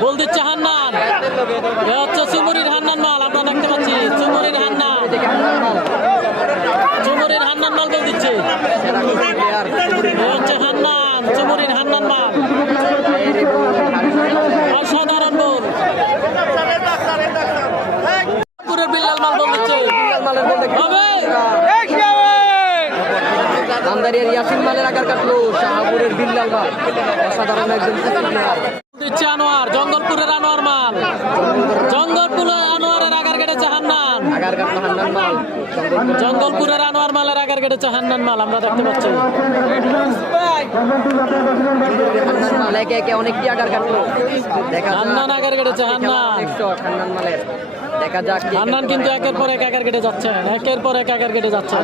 বল দিচ্ছে হান্নান, হচ্ছে চুমুরির হান্নান মাল, আমরা দেখতে পাচ্ছি চুমুরির হান্নান, চুমুরির হান্নান মাল বল দিচ্ছে, হচ্ছে হান্নান, চুমুরির হান্নান মাল, অসাধারণ বল, বিল্লাল মাল বল দিচ্ছে, আমদারিয়ার ইয়াসিন মালের আকার কাটলো, শাহপুরের বিল্লাল মাল অসাধারণ একজন দিচ্ছে আনোয়ার, জঙ্গলপুরের আনোয়ার মাল, জঙ্গলপুরের আনোয়ারের আগার কেটেছে হান্নান, জঙ্গলপুরের আনোয়ার মালের আগার কেটেছে হান্নান মাল, আমরা দেখতে পাচ্ছি একে একে অনেকটি আগার কাটলো, হান্নান আগার কেটেছে হান্নান, হান্নান মালের দেখা যাক। হান্নান কিন্তু একের পর এক আগার কেটে যাচ্ছে, একের পর এক আগার কেটে যাচ্ছে।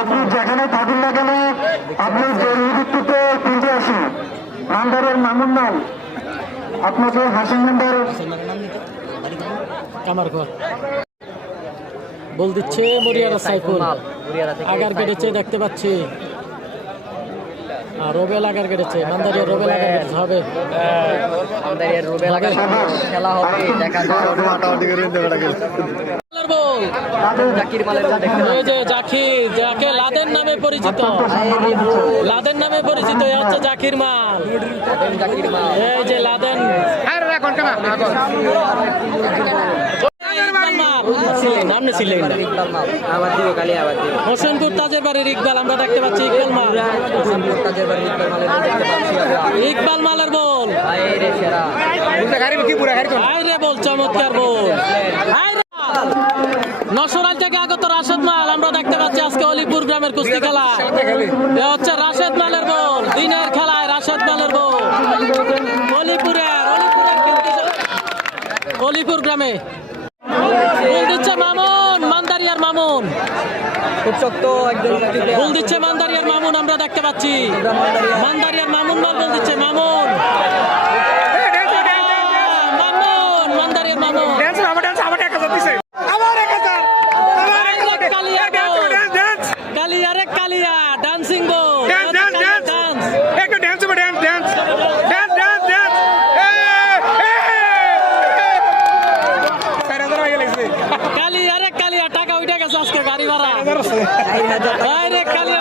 আপনি যেখানে থাকুন না কেন, আপনি ভিত্তিতে ফিরে আসুন। নান্দারের মামুন নাম আপনাকে হাসিন নাম্বার কামার ঘর বল দিচ্ছে মরিয়ারা সাইফুল, আগার কেটেছে দেখতে পাচ্ছি, আর রোবেল আগার কেটেছে, মান্দারিয়া রোবেল আগার কেটেছে, হবে আমদারিয়ার রুবেল আগার খেলা হবে, দেখা যাক। জাকির মালের এই যে জাকির, যাকে লাদেন নামে পরিচিত, লাদেন নামে পরিচিত, এই হচ্ছে জাকির মাল, জাকির মাল এই যে লাদেন নামনে ছিলেন না, আবার দিব কালি আবার দিব হোসেনপুর তাজের বাড়ির ইকবাল, আমরা দেখতে পাচ্ছি ইকবাল মাল, তাজের বাড়ি ইকবাল মালের দেখতে পাচ্ছি ইকবাল মালের বল, আরে সেরা আরে বল, চমৎকার বল, নসরাল থেকে আগত রাশেদ মাল, আমরা দেখতে পাচ্ছি আজকে অলিপুর গ্রামের কুস্তি খেলা, এ হচ্ছে রাশেদ মালের বল, দিনের খেলায় রাশেদ মালের বল, অলিপুর গ্রামে বল দিচ্ছে মামুন, মান্দারিয়ার মামুন, খুব শক্ত একজন বল দিচ্ছে মান্দারিয়ার মামুন, আমরা দেখতে পাচ্ছি মান্দারিয়ার মামুন মাল বল দিচ্ছে, মামুন মামুন মান্দারিয়ার মামুন, কালিয়া রে কালিয়া, ডান্সিং বল, কালিয়া রে কালিয়া, টাকা উঠে গেছে আজকে গাড়ি ভাড়া, কালিয়া